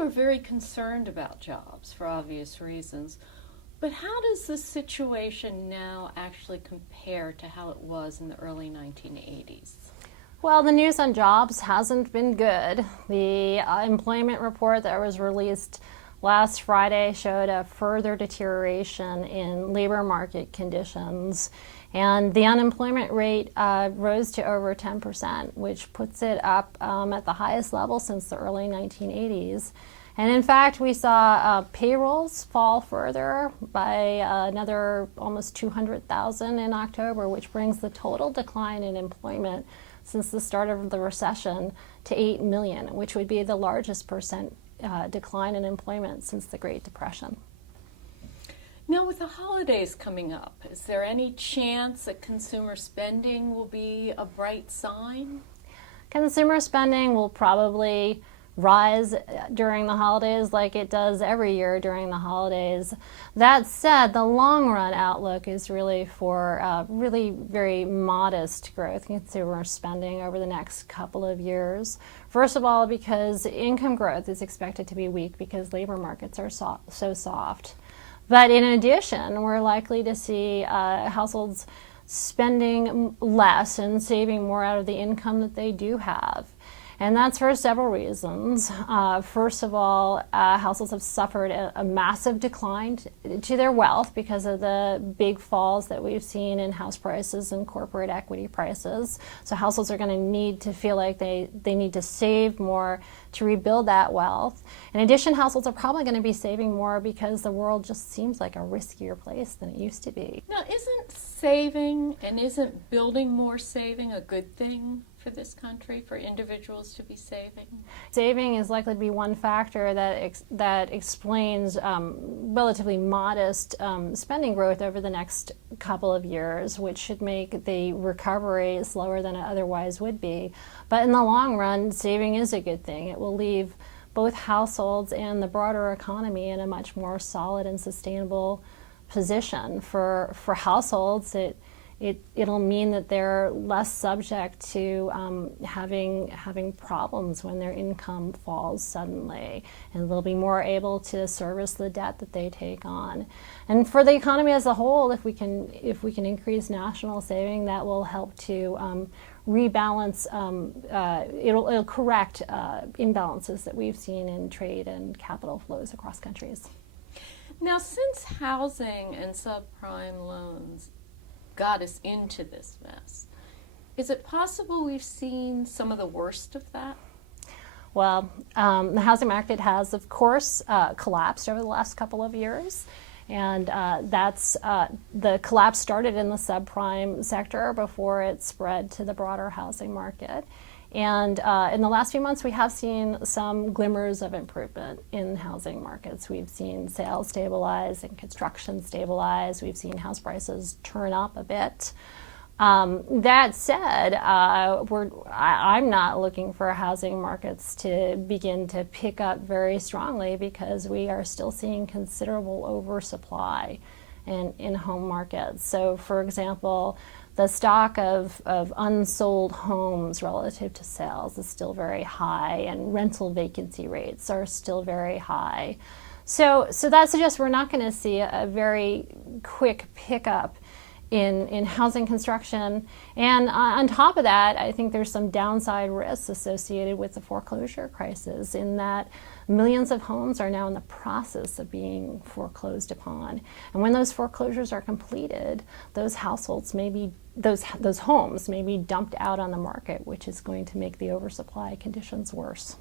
are very concerned about jobs for obvious reasons. But how does the situation now actually compare to how it was in the early 1980s? Well, the news on jobs hasn't been good. The employment report that was released last Friday showed a further deterioration in labor market conditions, and the unemployment rate rose to over 10%, which puts it up at the highest level since the early 1980s. And in fact, we saw payrolls fall further by another almost 200,000 in October, which brings the total decline in employment since the start of the recession to 8 million, which would be the largest percent decline in employment since the Great Depression. Now, with the holidays coming up, is there any chance that consumer spending will be a bright sign? Consumer spending will probably rise during the holidays like it does every year during the holidays. That said, the long run outlook is really for really very modest growth in consumer spending over the next couple of years. First of all, because income growth is expected to be weak because labor markets are so soft. But in addition, we're likely to see households spending less and saving more out of the income that they do have. And that's for several reasons. First of all, households have suffered a massive decline to their wealth because of the big falls that we've seen in house prices and corporate equity prices. So households are going to need to feel like they need to save more to rebuild that wealth. In addition, households are probably going to be saving more because the world just seems like a riskier place than it used to be. Now, isn't saving and isn't building more saving a good thing for this country, for individuals to be saving? Saving is likely to be one factor that explains relatively modest spending growth over the next couple of years, which should make the recovery slower than it otherwise would be. But in the long run, saving is a good thing. It will leave both households and the broader economy in a much more solid and sustainable position. For households, it'll mean that they're less subject to having problems when their income falls suddenly, and they'll be more able to service the debt that they take on. And for the economy as a whole, if we can increase national saving, that will help to rebalance. It'll correct imbalances that we've seen in trade and capital flows across countries. Now, since housing and subprime loans got us into this mess, is it possible we've seen some of the worst of that? Well, the housing market has, of course, collapsed over the last couple of years. And the collapse started in the subprime sector before it spread to the broader housing market. And in the last few months, we have seen some glimmers of improvement in housing markets. We've seen sales stabilize and construction stabilize. We've seen house prices turn up a bit. That said, I'm not looking for housing markets to begin to pick up very strongly because we are still seeing considerable oversupply in home markets. So, for example, the stock of unsold homes relative to sales is still very high, and rental vacancy rates are still very high. So that suggests we're not going to see a very quick pickup in housing construction. And on top of that, I think there's some downside risks associated with the foreclosure crisis, in that millions of homes are now in the process of being foreclosed upon. And when those foreclosures are completed, those homes may be dumped out on the market, which is going to make the oversupply conditions worse.